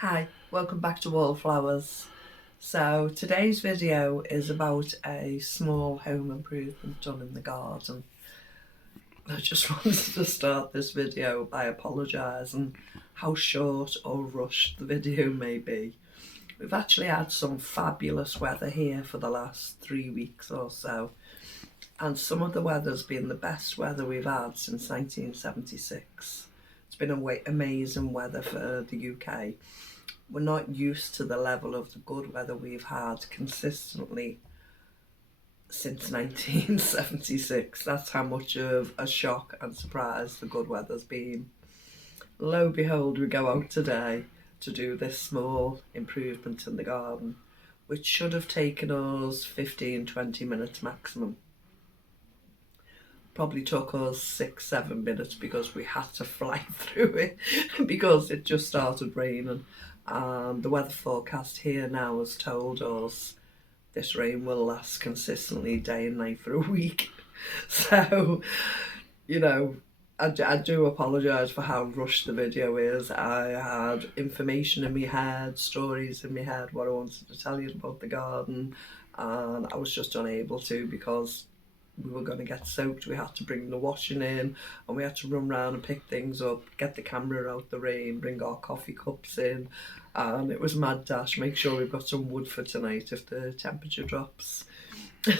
Hi, welcome back to Wallflowers. So today's video is about a small home improvement done in the garden. I just wanted to start this video by apologising how short or rushed the video may be. We've actually had some fabulous weather here for the last 3 weeks or so, and some of the weather's been the best weather we've had since 1976. It's been amazing weather for the UK. We're not used to the level of the good weather we've had consistently since 1976. That's how much of a shock and surprise the good weather's been. Lo and behold, we go out today to do this small improvement in the garden, which should have taken us 15-20 minutes maximum. Probably took us 6-7 minutes because we had to fly through it because it just started raining. The weather forecast here now has told us this rain will last consistently day and night for a week. So, I do apologise for how rushed the video is. I had information in my head, stories in my head, what I wanted to tell you about the garden, and I was just unable to because we were going to get soaked. We had to bring the washing in and we had to run around and pick things up, get the camera out the rain, bring our coffee cups in, and it was mad dash. Make sure we've got some wood for tonight if the temperature drops.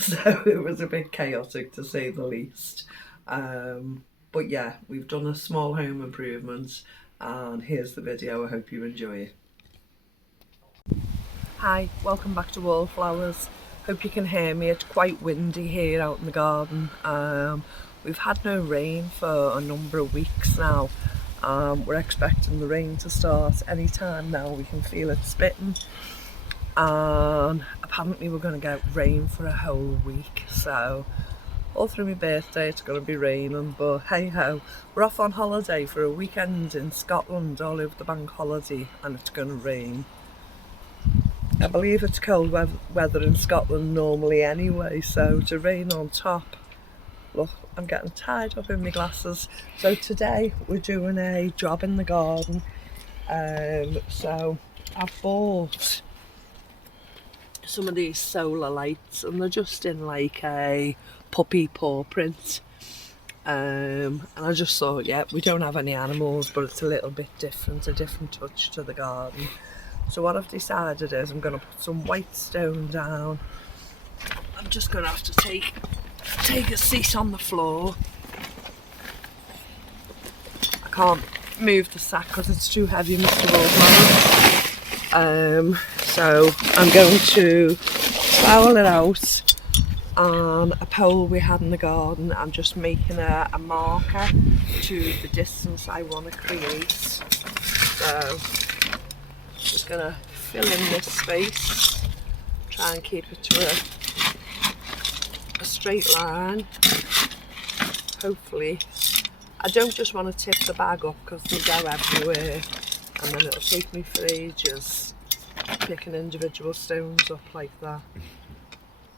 So it was a bit chaotic to say the least. But yeah, we've done a small home improvement and here's the video. I hope you enjoy it. Hi, welcome back to Wallflowers. Hope you can hear me. It's quite windy here out in the garden. We've had no rain for a number of weeks now. We're expecting the rain to start any time now. We can feel it spitting. Apparently we're going to get rain for a whole week. So all through my birthday it's going to be raining. But hey ho, we're off on holiday for a weekend in Scotland all over the bank holiday and it's going to rain. I believe it's cold weather in Scotland normally anyway, so to rain on top. Look, I'm getting tied up in my glasses. So today we're doing a job in the garden. So I've bought some of these solar lights and they're just in like a puppy paw print. And I just thought, yeah, we don't have any animals, but it's a little bit different, a different touch to the garden. So what I've decided is I'm going to put some white stone down. I'm just going to have to take a seat on the floor. I can't move the sack because it's too heavy, Mr. Wallflower. So I'm going to trowel it out on a pole we had in the garden. I'm just making a marker to the distance I want to create. So just gonna fill in this space, try and keep it to a straight line. Hopefully, I don't just want to tip the bag up because they'll go everywhere and then it'll take me for ages picking individual stones up like that,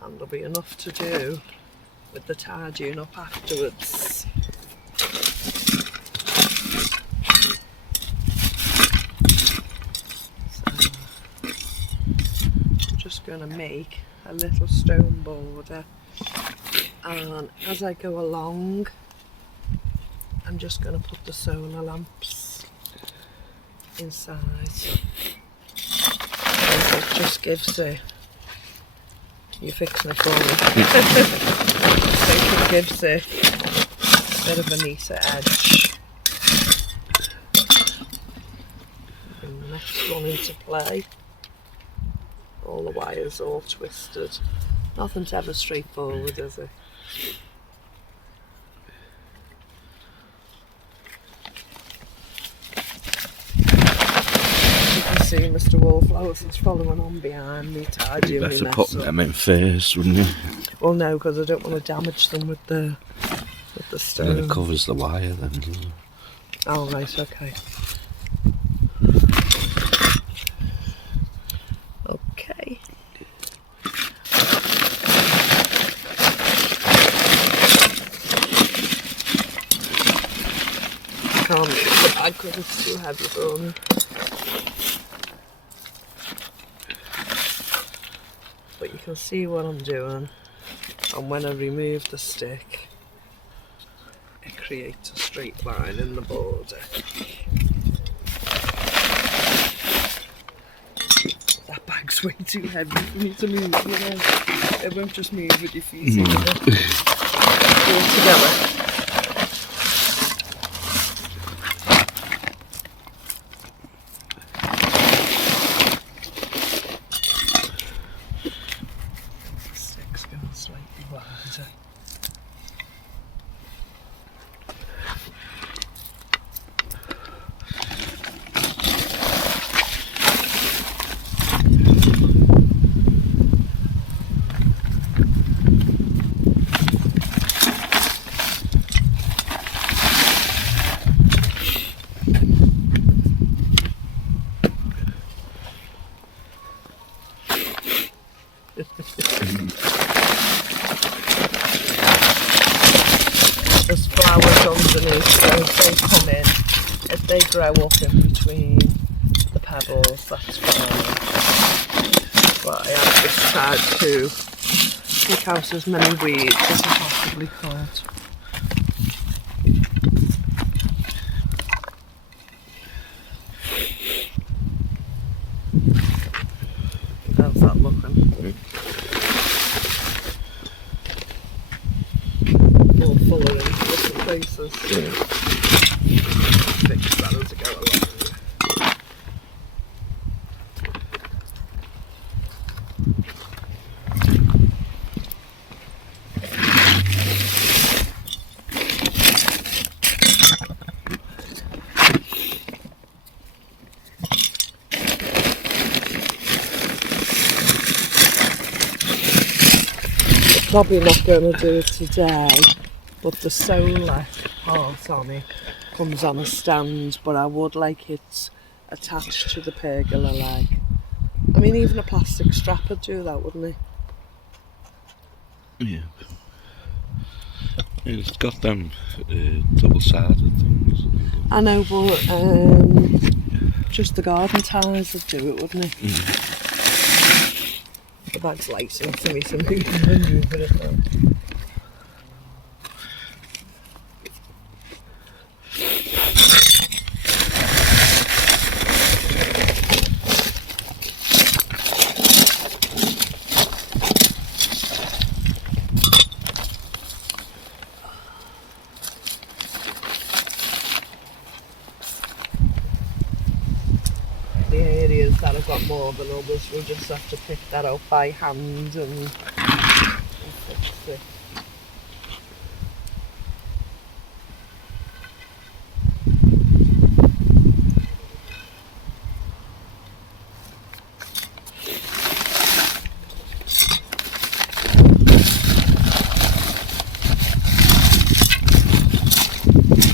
and there'll be enough to do with the tidying up afterwards. Going to make a little stone border, and as I go along I'm just going to put the solar lamps inside. It just gives you're fixing it for me. So it gives a bit of a neater edge. Bring the next one into play. All the wires all twisted. Nothing's ever straightforward, is it? You can see Mr. Wallflowers is following on behind me, tidying me mess up. You'd better put them in first, wouldn't you? Well, no, because I don't want to damage them with the stone. Then it covers the wire then, doesn't it? Oh, right, okay. Okay. I can't move the bag because it's too heavy for me. can see what I'm doing, and when I remove the stick it creates a straight line in the border. That bag's way too heavy for me to move, you know. It won't just move with your feet together. All together. Stick's going slightly wider. There's flowers underneath, so if they come in, if they grow up in between the pebbles, that's fine. But I have just tried to pick out as many weeds as I possibly could. How's that looking? All fuller in different places. Fix that as I go along. Probably not going to do it today, but the solar part on it comes on a stand, but I would like it attached to the pergola, like. I mean, even a plastic strap would do that, wouldn't it? Yeah. It's got them double-sided things. I know, but just the garden ties would do it, wouldn't it? Mm. The bag's light enough for me to move it now. The areas that have got more than others, we'll just have to pick that out by hand and fix it.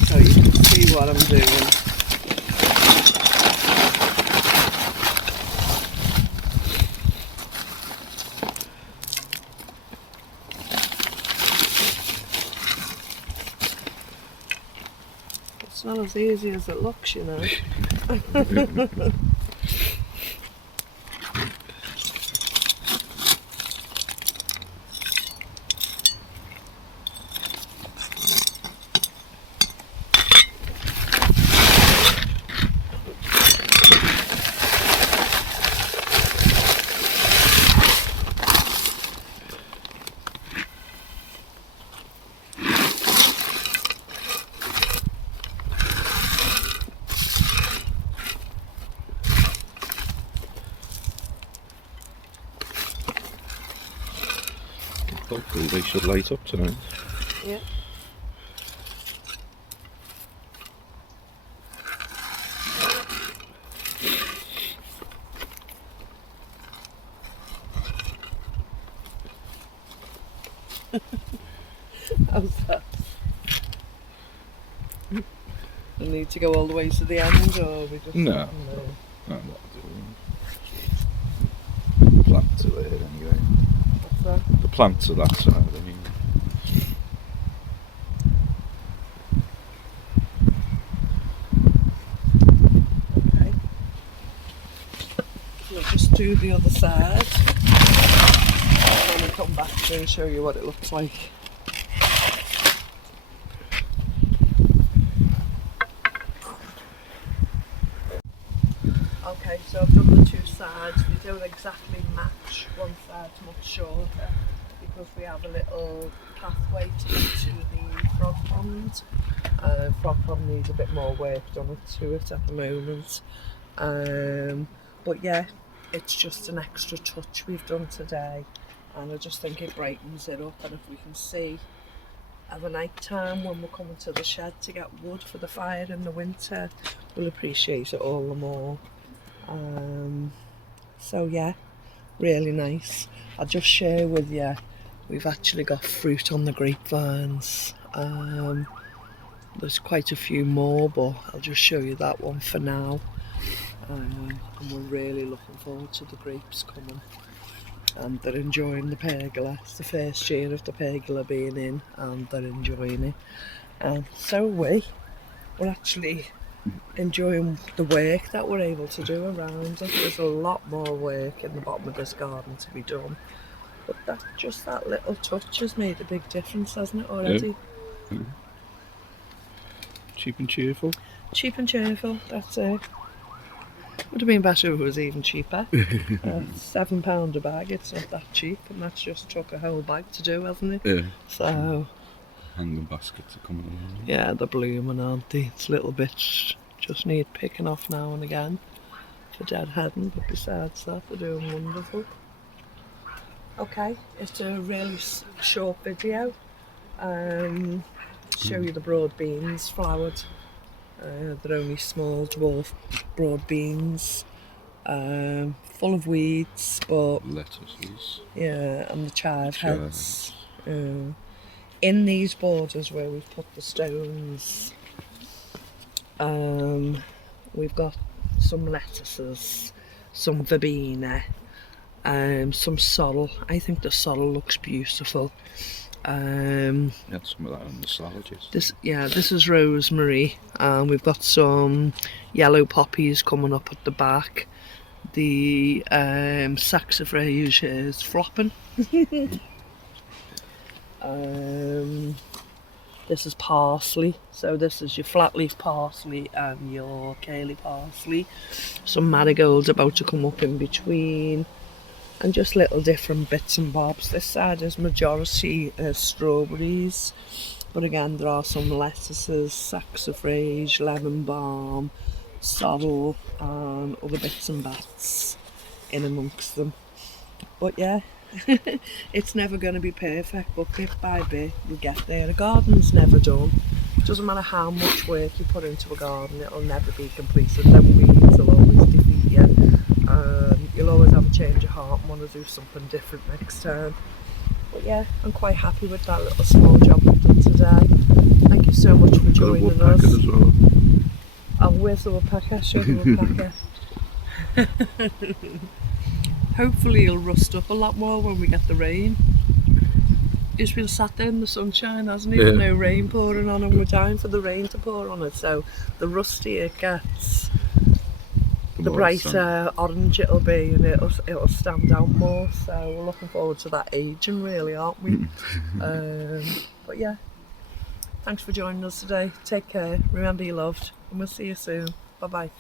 So you can see what I'm doing. It's not as easy as it looks, you know. Hopefully they should light up tonight. Yeah. How's that? We need to go all the way to the end, or we just... No. No. No, I'm not doing it. Plants are there anyway. What's that? The plants are that side, I mean. Okay. We'll just do the other side. come back to and show you what it looks like. Okay, so I've done the two sides. They don't exactly match. One side's much shorter because we have a little pathway to get to the frog pond. Frog pond needs a bit more work done to it at the moment. But yeah, it's just an extra touch we've done today, and I just think it brightens it up. And if we can see at the night time when we're coming to the shed to get wood for the fire in the winter, we'll appreciate it all the more. So yeah, really nice. I'll just share with you, we've actually got fruit on the grapevines. There's quite a few more, but I'll just show you that one for now. And we're really looking forward to the grapes coming. And they're enjoying the pergola. It's the first year of the pergola being in, and they're enjoying it. And so we're actually enjoying the work that we're able to do around it. There's a lot more work in the bottom of this garden to be done, but that little touch has made a big difference, hasn't it, already? Yeah. Cheap and cheerful. Cheap and cheerful, that's it. Would have been better if it was even cheaper. £7 a bag, it's not that cheap, and that's just took a whole bag to do, hasn't it? Yeah. So Hanging baskets are coming along. yeah, they're blooming, aren't they? It's little bits just need picking off now and again for deadheading, but besides that, they're doing wonderful. Okay, it's a really short video. Show you the broad beans flowered. They're only small dwarf broad beans, full of weeds, but Lettuces. yeah, and the chive heads. In these borders where we've put the stones, we've got some lettuces, some verbena, some sorrel. I think the sorrel looks beautiful. Had some of that on the salad yesterday. This is rosemary. We've got some yellow poppies coming up at the back. The saxifrage is flopping. This is parsley, so this is your flat leaf parsley and your curly parsley. Some marigolds about to come up in between, and just little different bits and bobs. This side is majority strawberries, but again there are some lettuces, saxifrage, lemon balm, sorrel, and other bits and bats in amongst them. But yeah, it's never going to be perfect, but bit by bit we get there. A garden's never done. It doesn't matter how much work you put into a garden, it'll never be completed. Them weeds will always defeat you. You'll always have a change of heart and want to do something different next time. But yeah, I'm quite happy with that little small job we've done today. Thank you so much for joining us. As well. Oh, where's the woodpecker? Show the woodpecker. Hopefully he'll rust up a lot more when we get the rain. He's been sat there in the sunshine, hasn't he? Yeah. With no rain pouring on, and we're dying for the rain to pour on it. So the rustier it gets, the brighter orange it'll be, and it'll stand out more. So we're looking forward to that aging, really, aren't we? But yeah, thanks for joining us today. Take care. Remember you're loved, and we'll see you soon. Bye bye.